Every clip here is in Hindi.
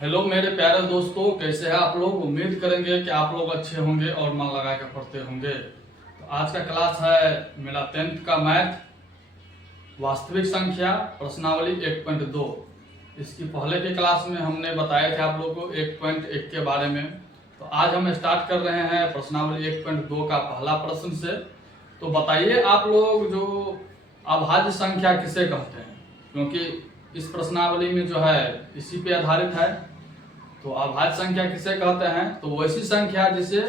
हेलो मेरे प्यारे दोस्तों, कैसे हैं आप लोग। उम्मीद करेंगे कि आप लोग अच्छे होंगे और मन लगा के पढ़ते होंगे। तो आज का क्लास है मेरा 10th का मैथ वास्तविक संख्या प्रश्नावली 1.2। इसकी पहले की क्लास में हमने बताए थे आप लोगों को 1.1 के बारे में। तो आज हम स्टार्ट कर रहे हैं प्रश्नावली 1.2 का पहला प्रश्न से। तो बताइए आप लोग, जो अभाज्य संख्या किसे कहते हैं, क्योंकि इस प्रश्नावली में जो है इसी पे आधारित है। तो अभाज्य संख्या किसे कहते हैं, तो वैसी संख्या जिसे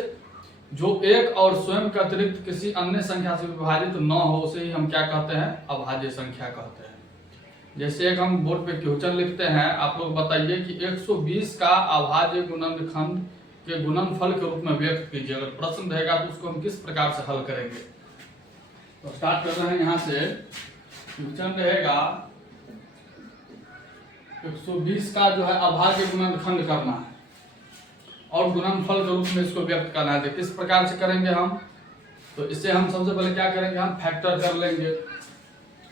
जो एक और स्वयं के अतिरिक्त किसी अन्य संख्या से विभाजित न हो, उसे ही हम क्या कहते हैं, अभाज्य संख्या कहते हैं। जैसे एक हम बोर्ड पे क्वेश्चन लिखते हैं, आप लोग बताइए कि 120 का अभाज्य गुणनखंड के गुणनफल के रूप में व्यक्त कीजिए। अगर प्रश्न रहेगा तो उसको हम किस प्रकार से हल करेंगे। तो स्टार्ट कर रहे हैं यहाँ से। क्वेश्चन रहेगा 120 का जो है अभाज्य गुणनखंड करना है और गुणनफल के रूप में इसको व्यक्त करना है। तो किस प्रकार से करेंगे हम, तो इससे हम सबसे पहले क्या करेंगे, हम फैक्टर कर लेंगे।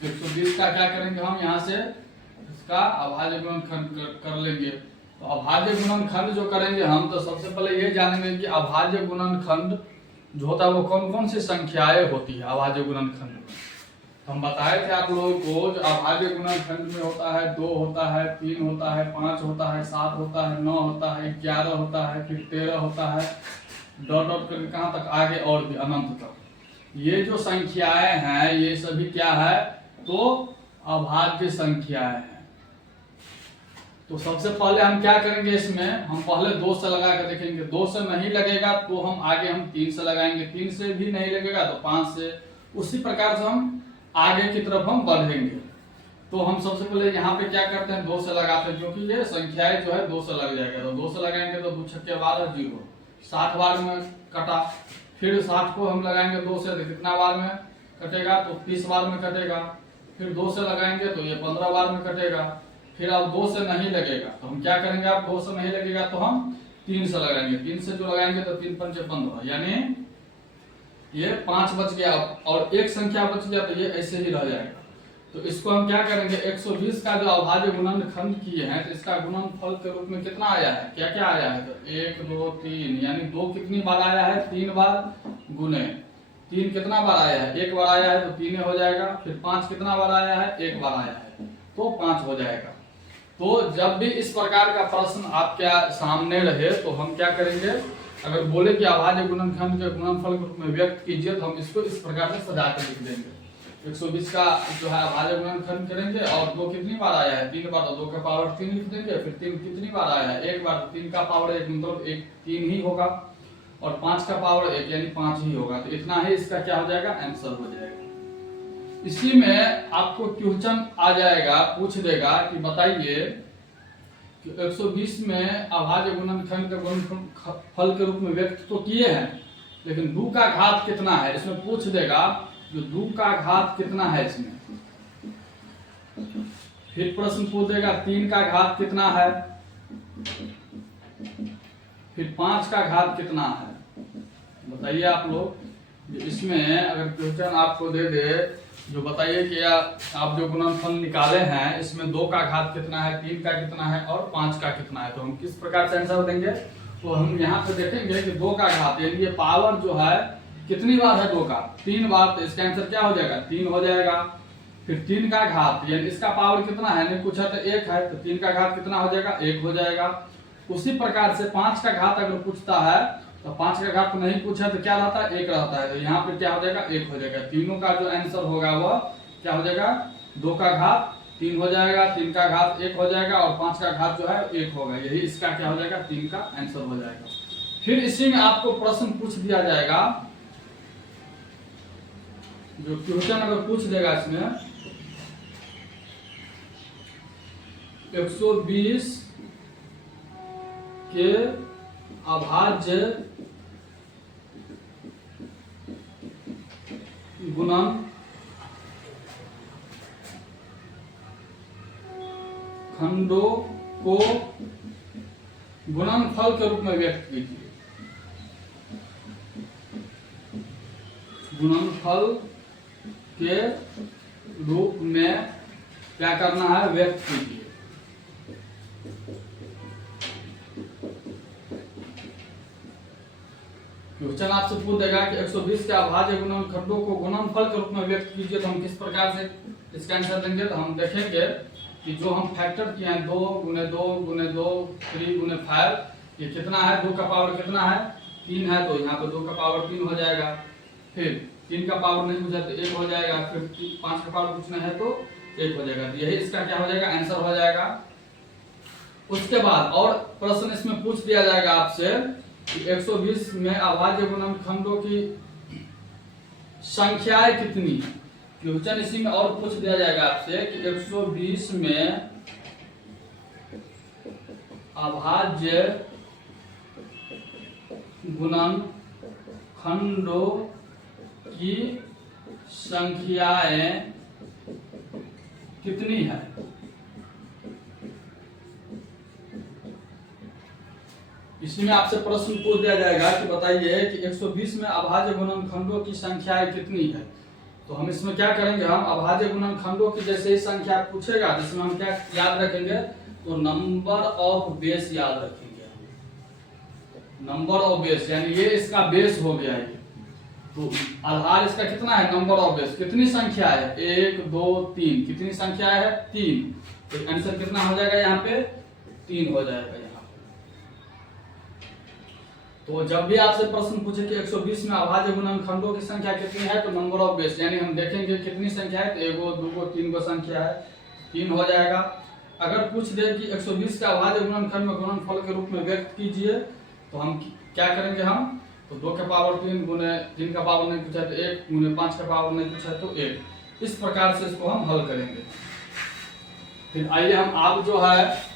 120 का क्या करेंगे हम, यहाँ से इसका अभाज्य गुणनखंड कर लेंगे। तो अभाज्य गुणनखंड जो करेंगे हम, तो सबसे पहले ये जानेंगे कि अभाज्य गुणनखंड जो होता है वो कौन कौन सी संख्याएं होती है अभाज्य गुणनखंड में। हम बताए थे आप लोगों को, जो अभाज्य गुणनखंड में होता है 2 होता है, 3 होता है, 5 होता है, 7 होता है, 9 होता है, 11 होता है, फिर 13 होता है, डॉट डॉट करके कहाँ तक आगे और भी अनंत तक। ये जो संख्याएं हैं ये सभी क्या है, तो अभाज्य संख्याएं हैं। तो सबसे पहले हम क्या करेंगे, इसमें हम पहले 2 से लगा कर देखेंगे। 2 से नहीं लगेगा तो हम आगे 3 से लगाएंगे, 3 से भी नहीं लगेगा तो 5 से। उसी प्रकार से हम आगे की तरफ हम बढ़ेंगे। तो हम सबसे पहले यहाँ पे क्या करते हैं, 2 से लगाते हैं, क्योंकि ये संख्याएं जो है 2 से लग जाएगा। तो 2 से लगाएंगे तो 2 छक्के 12 0, 60 बार में कटा। फिर 60 को हम लगाएंगे 2 से, तो कितना बार में कटेगा, तो 30 बार में कटेगा। फिर 2 से लगाएंगे तो ये 15 बार में कटेगा। फिर अब 2 से नहीं लगेगा तो हम क्या करेंगे, अब 2 से नहीं लगेगा तो हम 3 से लगाएंगे। 3 से जो लगाएंगे तो 3 पंचे 15, यानी ये 5 बच गया और एक संख्या बच गया, तो ये ऐसे ही रह जाएगा। तो इसको हम क्या करेंगे, 120 का जो अभाज्य गुणनखंड किए हैं, तो इसका गुणनफल के रूप में कितना आया है, क्या क्या आया है, तो 1 2 3, यानी 2 कितनी बार आया है, 3 बार गुने 3 कितना बार आया है, 1 बार आया है तो 3 हो जाएगा। फिर 5 कितना बार आया है, 1 बार आया है तो 5 हो जाएगा। तो जब भी इस प्रकार का प्रश्न आपके सामने रहे तो हम क्या करेंगे, अगर बोले कि अभाज्य गुणनखंड के गुणनफल के रूप में व्यक्त कीजिए, तो हम इसको इस प्रकार से सजा कर लिख देंगे। 120 का जो है अभाज्य गुणनखंड करेंगे और 2 कितनी बार आया है, 3 बार, तो 2 का पावर 3 लिख देंगे। फिर 3 कितनी बार आया है, 1 बार, तो 3 का पावर 1, मतलब 3 ही होगा। और 5 का पावर 1, यानी 5 ही होगा। तो इतना ही इसका क्या हो जाएगा, आंसर हो जाएगा। इसी में आपको क्वेश्चन आ जाएगा, पूछ देगा कि बताइए कि 120 में अभाज्य गुणनखंड का गुणनफल के रूप में व्यक्त तो किए हैं, लेकिन 2 का घात कितना है। इसमें पूछ देगा जो 2 का घात कितना है इसमें। फिर प्रश्न पूछ देगा 3 का घात कितना है, फिर 5 का घात कितना है। बताइए आप लोग, इसमें अगर क्वेश्चन आपको दे दे जो बताइए कि आप जो गुणनफल निकाले हैं इसमें 2 का घात कितना है, 3 का कितना है और 5 का कितना है, तो हम किस प्रकार से आंसर देंगे। तो हम यहाँ पे देखेंगे कि 2 का घात, यानी ये पावर जो है कितनी बार है, 2 का 3 बार, तो इसका आंसर क्या हो जाएगा, 3 हो जाएगा। फिर 3 का घात, यानी इसका पावर कितना है, नहीं पूछा तो 1 है, तो 3 का घात कितना हो जाएगा, 1 हो जाएगा। उसी प्रकार से 5 का घात अगर पूछता है तो 5 का घात नहीं पूछा तो क्या रहता है, 1 रहता है। तो यहाँ पे क्या हो जाएगा, 1 हो जाएगा। तीनों का जो आंसर होगा वह क्या हो जाएगा, 2 का घात 3 हो जाएगा, 3 का घात 1 हो जाएगा और 5 का घात जो है 1 होगा। यही इसका क्या हो जाएगा, 3 का आंसर हो जाएगा। फिर इसी में आपको प्रश्न पूछ दिया जाएगा, जो क्वेश्चन अगर पूछ देगा इसमें 120 के अभाज्य गुणनखंडों को गुणनफल के रूप में व्यक्त कीजिए। गुणनफल के रूप में क्या करना है, व्यक्त कीजिए। क्वेश्चन आपसे पूछ देगा कि 120 के अभाज्य गुणनखंडों को गुणनफल के रूप में व्यक्त कीजिए, तो हम किस प्रकार से इसका आंसर देंगे। तो हम देखेंगे कि जो हम फैक्टर किए हैं 2 गुने 2 गुने 2 3 गुने 5, ये कितना है, 2 का पावर कितना है 3 है, तो यहाँ पे 2 का पावर 3 हो जाएगा। फिर 3 का पावर नहीं पूछा तो 1 हो जाएगा, फिर 5 का पावर पूछना है तो 1 हो जाएगा। तो यही इसका क्या हो जाएगा, आंसर हो जाएगा। उसके बाद और प्रश्न इसमें पूछ दिया जाएगा आपसे कि 120 में अभाज्य गुणनखंडों की संख्याएं कितनी है। क्वेश्चन इसी में और पूछ दिया जाएगा आपसे कि 120 में अभाज्य गुणनखंडों की संख्याएं कितनी है। इसमें आपसे प्रश्न पूछ दिया जाएगा कि बताइए कि 120 में अभाज्य गुणनखंडों की संख्याएं कितनी है। तो हम इसमें क्या करेंगे, हम अभाज्य गुणनखंडों की जैसे ही संख्या पूछेगा जिसमें हम क्या याद रखेंगे, तो नंबर ऑफ बेस याद रखेंगे। नंबर ऑफ बेस यानी ये इसका बेस हो गया है। तो आधार इसका कितना है, नंबर ऑफ बेस। कितनी संख्या है, 1 2 3, कितनी संख्या है 3, तो आंसर कितना हो जाएगा, यहाँ पे 3 हो जाएगा यहाँ पे। तो जब भी आपसे प्रश्न पूछे कि 120 में अभाज्य गुणनखंडों की संख्या कितनी है, तो नंबर ऑफ बेस यानी हम देखेंगे कितनी संख्या है, तो 1 2 3 संख्या है, 3 हो जाएगा। अगर पूछ दे कि 120 का अभाज्य गुणनखंड में गुणनफल के रूप में व्यक्त कीजिए, तो हम क्या करेंगे, हम तो 2 के पावर 3 गुने 3 का पावर नहीं पूछा तो 1 गुने 5 का पावर नहीं पूछा तो 1, इस प्रकार से इसको हम हल करेंगे। फिर आइए हम आप जो है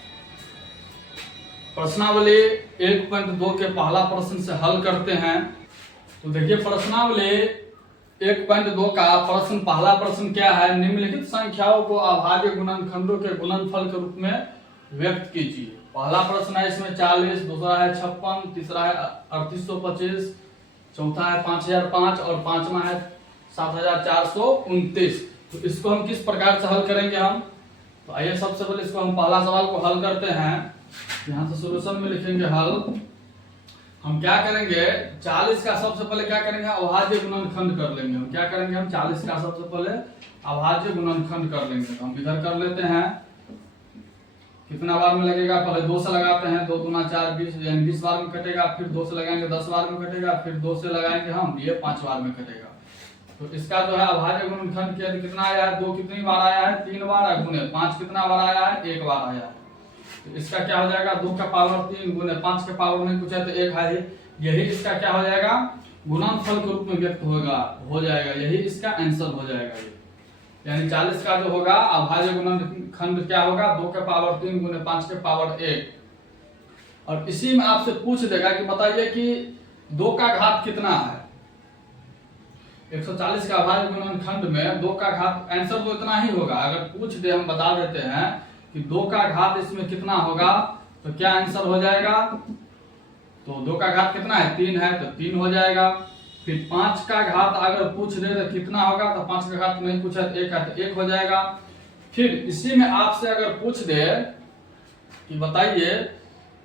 प्रश्नावली 1.2 के पहला प्रश्न से हल करते हैं। तो देखिए प्रश्नावली 1.2 का प्रश्न, पहला प्रश्न क्या है, निम्नलिखित संख्याओं को अभाज्य गुणनखंडों के गुणनफल के रूप में व्यक्त कीजिए। पहला प्रश्न है इसमें 40, दूसरा है 56, तीसरा है 3825, चौथा है 5005 और पांचवा है 7429। तो इसको हम किस प्रकार से हल करेंगे हम, तो आइए सबसे पहले इसको हम पहला सवाल को हल करते हैं। यहाँ से सोल्यूशन में लिखेंगे हल। हम क्या करेंगे, 40 का सबसे पहले क्या करेंगे, अभाज्य गुणनखंड कर लेंगे। हम क्या करेंगे, हम 40 का सबसे पहले अभाज्य गुणनखंड कर लेंगे। तो हम इधर कर लेते हैं, कितना बार में लगेगा, पहले 2 से लगाते हैं, 2 दूना 4 20 यानी 20 बार में कटेगा, फिर 2 से लगाएंगे 10 बार में कटेगा, फिर 2 से लगाएंगे हम, ये 5 बार में कटेगा। तो इसका जो है अभाज्य गुणनखंड कितना आया है, 2 कितनी बार आया है, 3 बार, गुने 5 कितना बार आया है, 1 बार आया है। तो इसका क्या हो जाएगा, 2 का पावर 3 गुने 5 के पावर नहीं पूछा तो 1 है, यही इसका क्या हो जाएगा, गुणनफल के रूप में व्यक्त हो जाएगा, यही इसका आंसर हो जाएगा। यानी 40 का जो होगा अभाज्य गुणनखंड क्या होगा, 2 के पावर 3 गुने 5 के पावर 1। और इसी में आपसे पूछ देगा कि बताइए कि 2 का घात कितना है। 140 का अभाज्य गुणनखंड में 2 का घात, आंसर तो इतना ही होगा। अगर पूछ दे हम बता देते हैं कि 2 का घात इसमें कितना होगा, तो क्या आंसर हो जाएगा, तो 2 का घात कितना है, 3 है, तो 3 हो जाएगा। फिर 5 का घात अगर पूछ दे तो कितना होगा, तो 5 का घात नहीं पूछा तो 1 है, तो 1 हो जाएगा। फिर इसी में आपसे अगर पूछ दे कि बताइए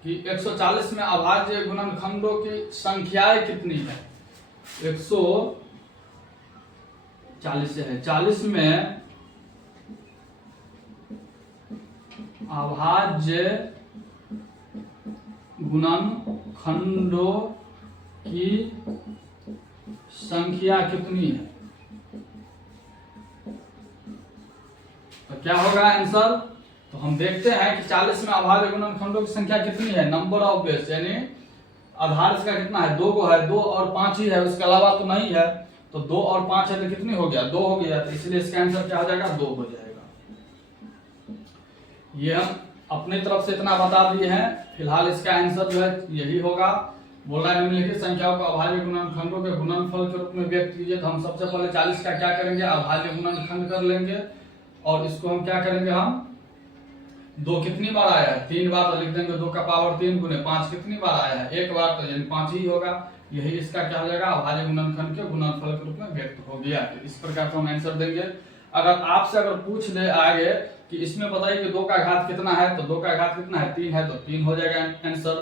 कि 140 में अभाज्य गुणनखंडों की संख्याएं कितनी है, 140 से है, 40 में अभाज्य गुणनखंडों की संख्या कितनी है, तो क्या होगा आंसर। तो हम देखते हैं कि 40 में अभाज्य गुणनखंडों की संख्या कितनी है, नंबर ऑफ बेस यानी आधार इसका कितना है, 2 है, 2 और 5 ही है, उसके अलावा तो नहीं है। तो 2 और 5 है तो कितनी हो गया, 2 हो गया, तो इसलिए इसका आंसर क्या हो जाएगा, 2 हो जाएगा। ये हम अपने तरफ से इतना बता दिए हैं। फिलहाल इसका आंसर जो है यही होगा। बोल रहा है निम्नलिखित संख्याओं को अभाज्य गुणनखंडों के गुणनफल के रूप में व्यक्त कीजिए। तो हम सबसे पहले 40 का क्या करेंगे, अभाज्य गुणनखंड कर लेंगे और इसको हम क्या करेंगे, हम 2 कितनी बार आया है, 3 बार, तो लिख देंगे 2 का पावर 3 गुने 5 कितनी बार आया है, 1 बार, तो यानी 5 ही होगा। यही इसका क्या हो जाएगा, अभाज्य गुणनखंड के गुणनफल के रूप में व्यक्त हो गया। तो इस प्रकार से हम आंसर देंगे। अगर आपसे पूछ दे आगे कि इसमें बताइए कि 2 का घात कितना है, तो 2 का घात कितना है, 3 है, तो 3 हो जाएगा आंसर।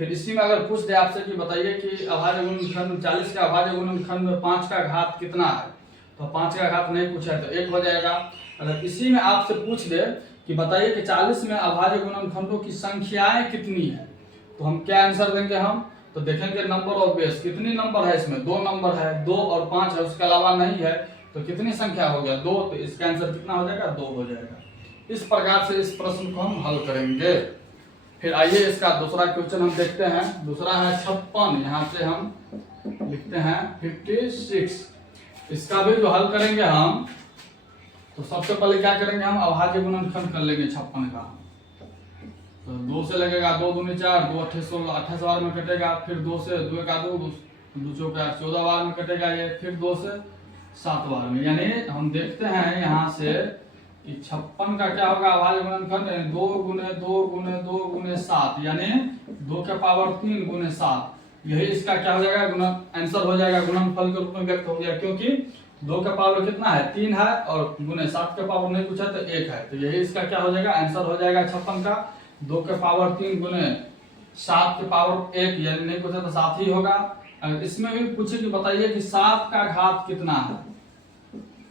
फिर इसी में अगर पूछ दे आपसे कि बताइए कि अभाज्य गुणनखंड 40 का अभाज्य गुणनखंड में 5 का घात कितना है, तो 5 का घात नहीं पूछा है तो 1 हो जाएगा। अगर इसी में आपसे पूछ दे कि बताइए कि 40 में अभाज्य गुणनखंडों की संख्याएं कितनी है, तो हम क्या आंसर देंगे, हम तो देखेंगे नंबर ऑफ बेस, कितनी नंबर है इसमें, 2 नंबर है, 2 और 5 है, उसके अलावा नहीं है, तो कितनी संख्या हो गया 2, तो इसका आंसर कितना हो जाएगा 2 हो जाएगा। इस प्रकार से इस प्रश्न को हम हल करेंगे। फिर आइए इसका दूसरा क्वेश्चन हम देखते हैं। दूसरा है 56, यहाँ से हम लिखते हैं 56। इसका भी जो हल करेंगे हम, तो सबसे पहले क्या करेंगे, हम अभाज्य गुणनखंड कर लेंगे 56 का। तो 2 से लगेगा 2 दूनी 4, 2 28 16, 28 बार में कटेगा, फिर 2 से 2 का 2, 2 चौका 14 बार में कटेगा ये, फिर 2 से 7 बार में। यानी हम देखते हैं यहाँ से कि 56 का क्या होगा अभाज्य गुणनखंड, 2 गुने 2 गुने 2 गुने 7, यानी 2 के पावर 3 गुने 7। यही इसका क्या हो जाएगा, गुणन आंसर हो जाएगा, गुणनफल के रूप में व्यक्त हो गया, क्योंकि 2 का पावर कितना है 3 है और गुने 7 का पावर नहीं पूछा तो 1 है, तो यही इसका क्या हो जाएगा आंसर हो जाएगा 56 का। 2 के पावर 3 गुने 7 के पावर 1, यानी नहीं पूछा तो 7 ही होगा। अगर इसमें भी पूछे कि बताइए कि 7 का घात कितना है,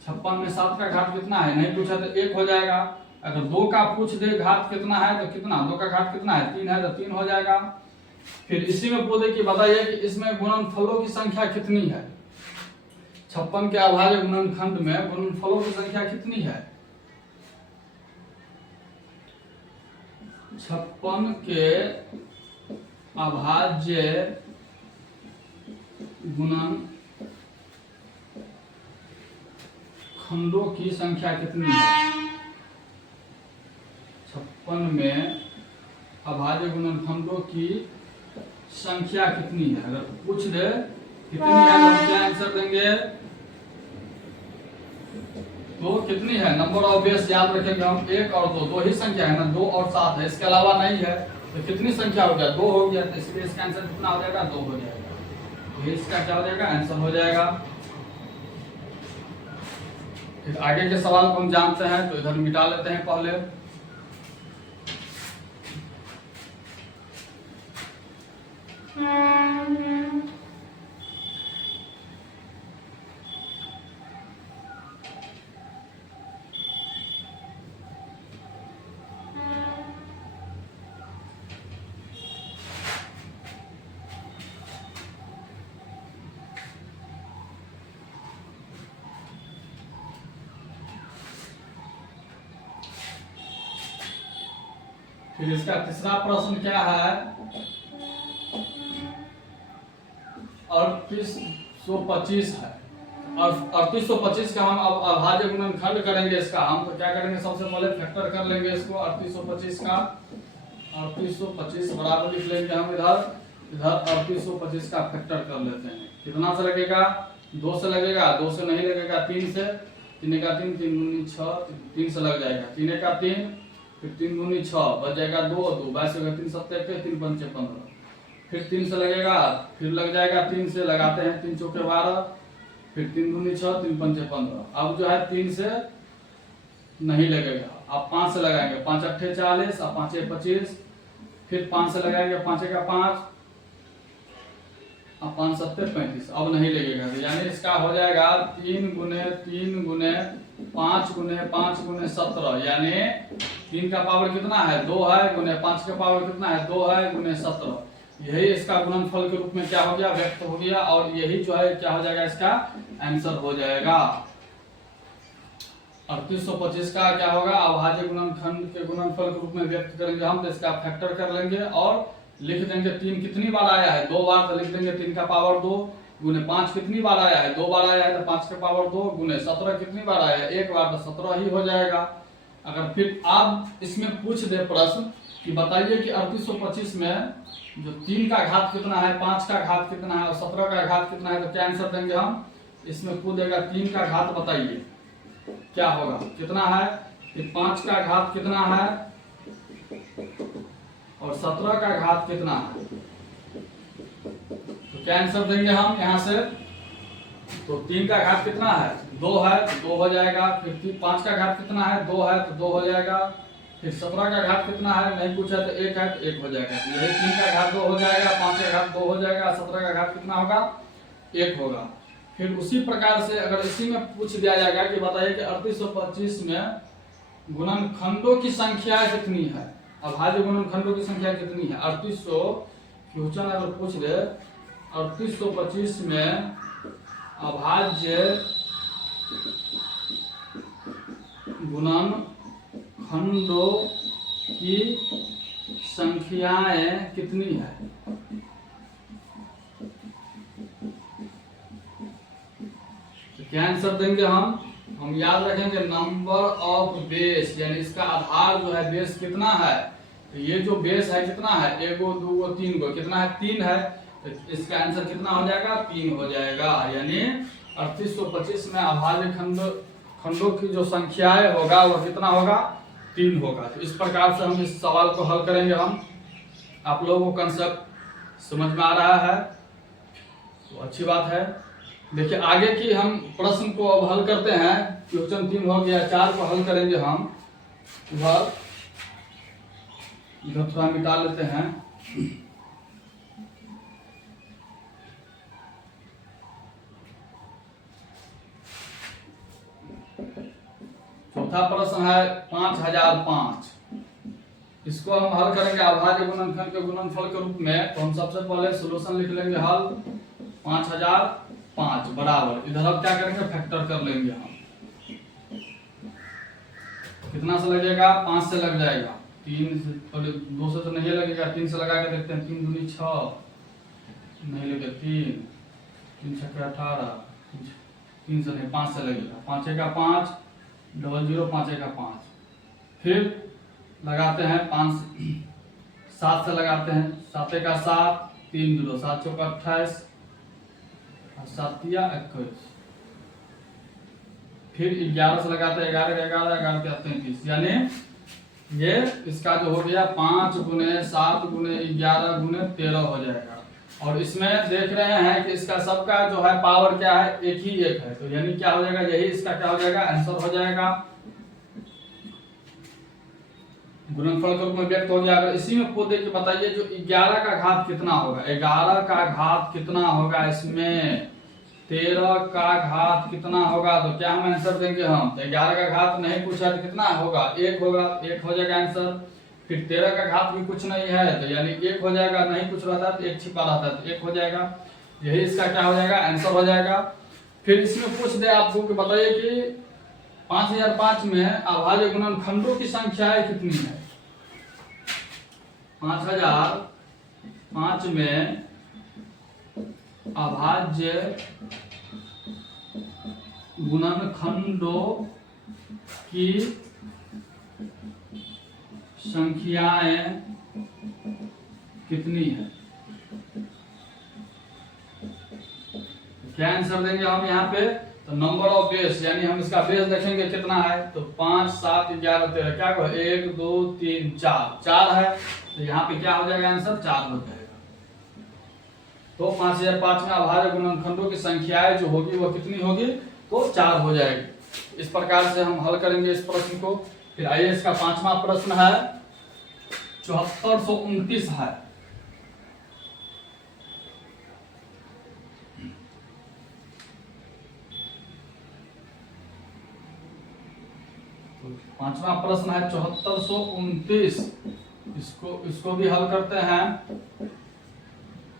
56 में 7 का घात कितना है, नहीं पूछा तो 1 हो जाएगा। अगर 2 का पूछ दे घात कितना है तो कितना, 2 का घात कितना है 3 है, तो 3 हो जाएगा। फिर इसी में पूछे कि बताइए कि इसमें गुणनफलों की संख्या कितनी है, 56 के अभाज्य गुणनखंड में गुणनफलों की संख्या कितनी है, 56 के अभाज्य गुणनखंडों की संख्या कितनी है, 56 में अभाज्य गुणनखंडों की संख्या कितनी है। अगर पूछ दे कितनी है तो हम क्या आंसर देंगे, तो कितनी है, नंबर ऑफ बेस याद रखेंगे हम, 1 और 2, 2 ही संख्या है ना, 2 और 7 है, इसके अलावा नहीं है, तो कितनी संख्या हो गया 2 हो गया, तो इसलिए इसका आंसर कितना हो जाएगा 2 हो जाएगा। तो इसका क्या हो जाएगा आंसर हो जाएगा। फिर आगे के सवाल को हम जानते हैं, तो इधर मिटा लेते हैं पहले। फिर इसका तीसरा प्रश्न क्या है, 3825 है, और 3825 का हम अब अभाज्य गुणनखंड करेंगे इसका। हम तो क्या करेंगे, सबसे पहले फैक्टर कर लेंगे इसको 3825 का। 3825 बराबर लिख लेंगे हम, इधर 3825 का फैक्टर कर लेते हैं। कितना से लगेगा, 2 से लगेगा, 2 से नहीं लगेगा, 3 से, 3 का 3, 3 दूनी 6, 3 से लग जाएगा, 3 का 3, फिर 3 दूनी 6, बच जाएगा 2, 2 22 होगा, 3 7 3 5 15, फिर 3 से लगेगा, फिर लग जाएगा 3 से, लगाते हैं 3 चौके 12, फिर 3 दूनी 6, 3 5 15। अब जो है 3 से नहीं लगेगा, अब 5 से लगाएंगे, 5 8 40, अब 5 25, फिर 5 से लगाएंगे, 5 का 5, अब 5 7 35, अब नहीं लगेगा, यानी इसका हो जाएगा 3 गुने 3 गुने 5 गुने 5 गुने 17, यानी 3 का पावर कितना है 2 है, गुने 5 का पावर कितना है 2 है, गुने 17। यही इसका गुणनफल के रूप में क्या हो गया, व्यक्त हो गया, और यही जो है क्या हो जाएगा, इसका आंसर हो जाएगा। 3825 का क्या होगा, अभाज्य गुणनखंड के गुणनफल के रूप में व्यक्त करेंगे हम, तो इसका फैक्टर कर लेंगे और लिख देंगे 3 कितनी बार आया है 2 बार, तो लिख देंगे 3 का पावर 2, गुने 5 कितनी बार आया है 2 बार आया है, तो 5 का पावर 2, गुने 17 कितनी बार आया है 1 बार, तो 17 ही हो जाएगा। अगर फिर आप इसमें पूछ दे प्रश्न कि बताइए कि 3825 में जो 3 का घात कितना है, 5 का घात कितना है और 17 का घात कितना है, तो क्या आंसर देंगे हम, इसमें पूछेगा 3 का घात बताइए क्या होगा, कितना है, कि 5 का घात कितना है और 17 का घात कितना है, तो क्या आंसर देंगे हम यहाँ से, तो 3 का घात कितना है 2 है, तो 2 हो जाएगा, फिर 5 का घात कितना है 2 है, तो 2 हो जाएगा, फिर 17 का घात कितना है नहीं पूछा तो 1 है तो 1 हो जाएगा, यही 3 का घात 2 हो जाएगा, 5 का घात 2 हो जाएगा, 17 का घात कितना होगा 1 होगा। फिर उसी प्रकार से अगर इसी में पूछ दिया जाएगा कि बताइए कि 3825 में गुणनखंडों की संख्या कितनी है, अभाज्य गुणनखंडों की संख्या कितनी है। 3800 क्वेश्चन अगर पूछ दे 3825 में अभाज्य गुणनखंडों की संख्याएं कितनी है, तो क्या आंसर देंगे हम याद रखेंगे नंबर ऑफ बेस, यानी इसका आधार जो है बेस कितना है, तो ये जो बेस है कितना है 1 2 3 कितना है 3 है, तो इसका आंसर कितना हो जाएगा 3 हो जाएगा। यानी 3825 में अभाज्य खंडों की जो संख्याएं होगा वो कितना होगा 3 होगा। तो इस प्रकार से हम इस सवाल को हल करेंगे। आप लोगों को कंसेप्ट समझ में आ रहा है तो अच्छी बात है। देखिए आगे की हम प्रश्न को अब हल करते हैं। क्वेश्चन 3 हो गया, 4 को हल करेंगे हम। इधर थोड़ा मिटा लेते हैं। चौथा प्रश्न है 5005। इसको हम हल करेंगे अभाज्य गुणनखंड के गुणनफल के रूप में। तो हम सबसे पहले सॉल्यूशन लिख लेंगे हल 5005 बराबर, इधर अब क्या करेंगे फैक्टर कर लेंगे हम। कितना से लगेगा 5 से लग जाएगा, 3 से पहले 2 से तो नहीं लगेगा, 3 से लगा के देखते हैं। 3 दूनी 6 नहीं लगे, 3 6 18, 3 से नहीं 5 से लगेगा। 5 का 5 00 5 का 5, फिर लगाते हैं 5 7 से लगाते हैं, 7 का 7 3 0 7 चौका 28 और 7 या 21, फिर 11 से लगाते हैं 11 का 11 11 का 33। यानी ये इसका जो हो गया 5 गुने 7 गुने 11 गुने 13 हो जाएगा। और इसमें देख रहे हैं कि इसका सबका जो है पावर क्या है एक ही एक है, तो यानी क्या हो जाएगा यही इसका क्या हो जाएगा आंसर हो जाएगा। गुणनफल के रूप में व्यक्त हो गया। अगर इसी में पूछ दे कि बताइए जो 11 का घात कितना होगा, 11 का घात कितना होगा, इसमें 13 का घात कितना होगा, तो क्या हम आंसर देंगे हम। तो 11 का घात नहीं पूछा तो कितना होगा 1 होगा, 1 हो जाएगा आंसर। फिर 13 का घात भी कुछ नहीं है तो यानी 1 हो जाएगा, नहीं कुछ रहता तो 1 छिपा रहता तो 1 हो जाएगा। यही इसका क्या हो जाएगा आंसर हो जाएगा। फिर इसमें पूछ दे आपको कि बताइए कि 5005 में अभाज्य गुणनखंडों की संख्याएं कितनी है। 5005 में अभाज्य गुणनखंडों की संख्याएं कितनी है, क्या आंसर देंगे हम यहाँ पे। तो नंबर ऑफ बेस, यानी हम इसका बेस देखेंगे कितना है, तो 5 7 11 13 क्या कहो 1 2 3 4 है, तो यहाँ पे क्या हो जाएगा आंसर 4 हो जाएगा। तो 5005 में अभाज्य गुणनखंडों की संख्याएं जो होगी वो कितनी होगी, तो 4 हो जाएगी। इस प्रकार से हम हल करेंगे इस प्रश्न को। फिर आइए इसका 5वां प्रश्न है 7429 है। तो 5वां प्रश्न है 7429। इसको भी हल करते हैं।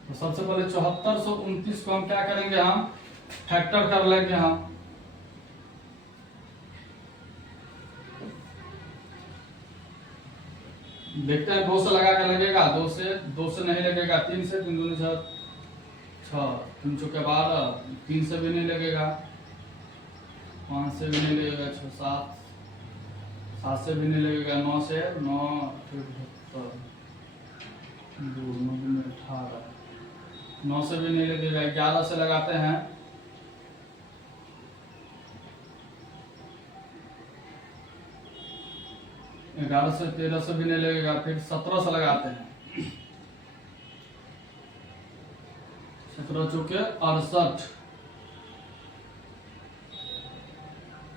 तो सबसे पहले 7429 को हम क्या करेंगे, हम फैक्टर कर लेंगे। हम देखते हैं 2 से लगा के लगेगा, 2 से नहीं लगेगा, 3 से 3 दूनी 6 3 चौके 12, 3 से भी नहीं लगेगा, 5 से भी नहीं लगेगा, 6 7 से भी नहीं लगेगा, 9 से 9 फिर 2 9 18 9 से भी नहीं लगेगा, 11 से लगाते हैं, 11 से 13 से भी नहीं लगेगा, फिर 17 से लगाते हैं, 17 चौके 68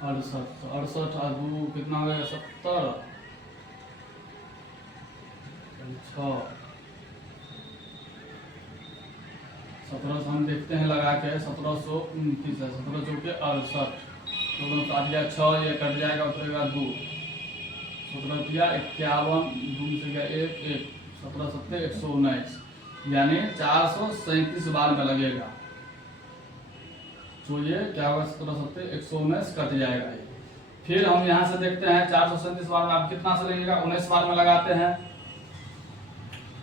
68 और 2 कितना हो गया 70 6 17 से हम देखते हैं लगा के 1729 है, 17 चौके 68, तो काट गया 6, ये कट जाएगा उतरेगा 2, 17 दिया 51, 2 से गया 1, 17 7 119, यानी 437 बार में लगेगा। तो ये क्या होगा, 17 7 119 कट जाएगा ये। फिर हम यहाँ से देखते हैं 437 बार में आप कितना से लगेगा, 19 बार में लगाते हैं।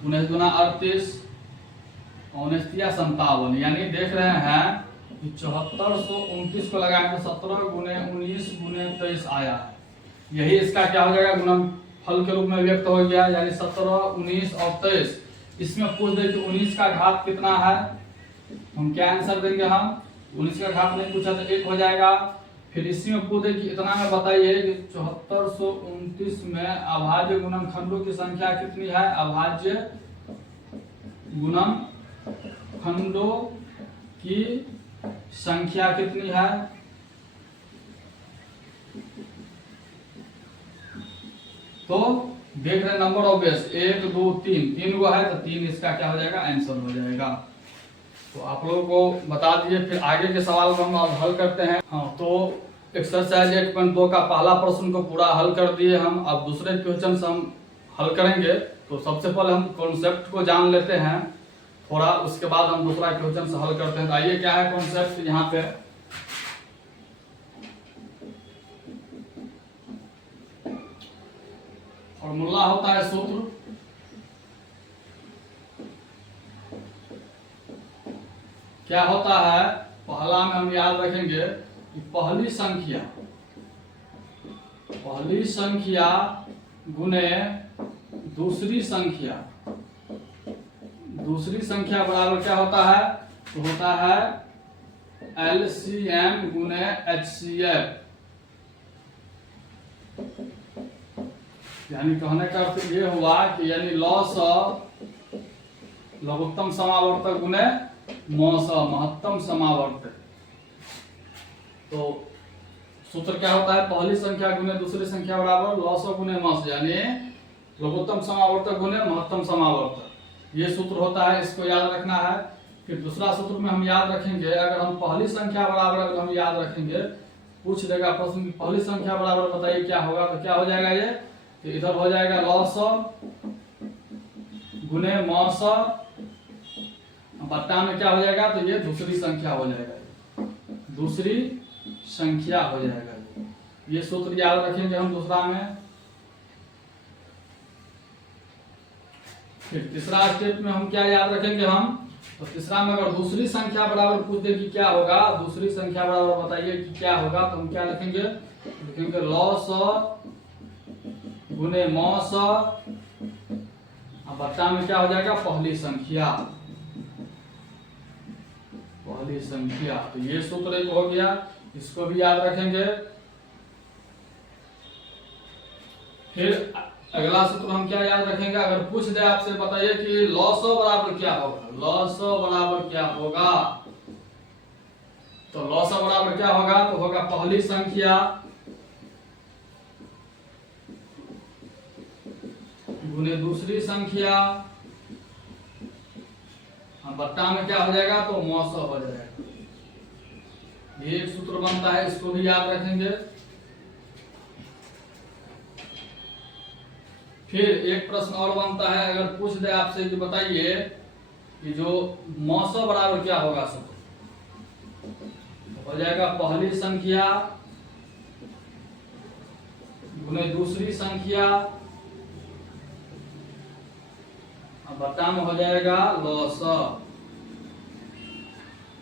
19 दूना 38, 19 तिया 57, यानी देख रहे हैं कि 7429 को लगाएंगे तो 17 गुने 19 गुने 23 आया है। यही इसका क्या हो जाएगा, गुणनफल के रूप में व्यक्त हो गया, यानी 17 19 और 23। इसमें पूछ दे कि 19 का घात कितना है, हम क्या आंसर देंगे, हम 19 का घात नहीं पूछा तो 1 हो जाएगा। फिर इसी में पूछे कि इतना में बताइए कि 7429 में अभाज्य गुणनखंडों की संख्या कितनी है, अभाज्य गुणनखंडों की संख्या कितनी है। तो देख रहे नंबर ऑफ बेस 1 2 3, 3 गो है तो 3 इसका क्या हो जाएगा, आंसर हो जाएगा। तो आप लोगों को बता दिए। फिर आगे के सवाल को हम अब हल करते हैं। हाँ, तो एक्सरसाइज 1.2 का पहला प्रश्न को पूरा हल कर दिए हम। अब दूसरे क्वेश्चन हम हल करेंगे। तो सबसे पहले हम कॉन्सेप्ट को जान लेते हैं थोड़ा, उसके बाद हम दूसरा क्वेश्चन हल करते हैं। तो आइए क्या है कॉन्सेप्ट, यहाँ पे फॉर्मूला होता है, सूत्र। क्या होता है, पहला में हम याद रखेंगे कि पहली संख्या गुने दूसरी संख्या बराबर क्या होता है, तो होता है LCM गुने HCF। यानी कहने का अर्थ ये हुआ कि यानी लॉस लघुत्तम समावर्तक गुने मौस महत्तम समावर्तक। तो सूत्र क्या होता है, पहली संख्या गुने दूसरी संख्या बराबर लॉस गुने मौस, यानी लघुत्तम समावर्तक गुने महत्तम समावर्तक। ये सूत्र होता है, इसको याद रखना है। फिर दूसरा सूत्र में हम याद रखेंगे, अगर हम पहली संख्या बराबर अगर हम याद रखेंगे, पूछ देगा प्रश्न की पहली संख्या बराबर बताइए क्या होगा, तो क्या हो जाएगा ये, तो इधर हो जाएगा लॉस गुने मौस, बट्टा में क्या हो जाएगा, तो ये दूसरी संख्या हो जाएगा, दूसरी संख्या हो जाएगा। ये सूत्र याद रखेंगे हम दूसरा में। फिर तीसरा स्टेप में हम क्या याद रखेंगे हम, तो तीसरा में अगर दूसरी संख्या बराबर पूछ दे कि क्या होगा, दूसरी संख्या बराबर बताइए कि क्या होगा, तो हम क्या लिखेंगे, लिखेंगे लॉस गुने मौस, बट्टा में क्या हो जाएगा, पहली संख्या। तो ये सूत्र एक हो गया, इसको भी याद रखेंगे। फिर अगला सूत्र हम क्या याद रखेंगे, अगर पूछ दे आपसे बताइए कि लॉस बराबर क्या होगा, लॉस बराबर क्या होगा, तो लॉस बराबर क्या होगा, तो होगा पहली संख्या गुने दूसरी संख्या, बट्टा में क्या हो जाएगा, तो मौस हो जाएगा। ये एक सूत्र बनता है, इसको भी याद रखेंगे। फिर एक प्रश्न और बनता है, अगर पूछ दे आपसे कि बताइए कि जो मौस बराबर क्या होगा, सूत्र हो जाएगा पहली संख्या गुने दूसरी संख्या, बट्टा में हो जाएगा लॉस।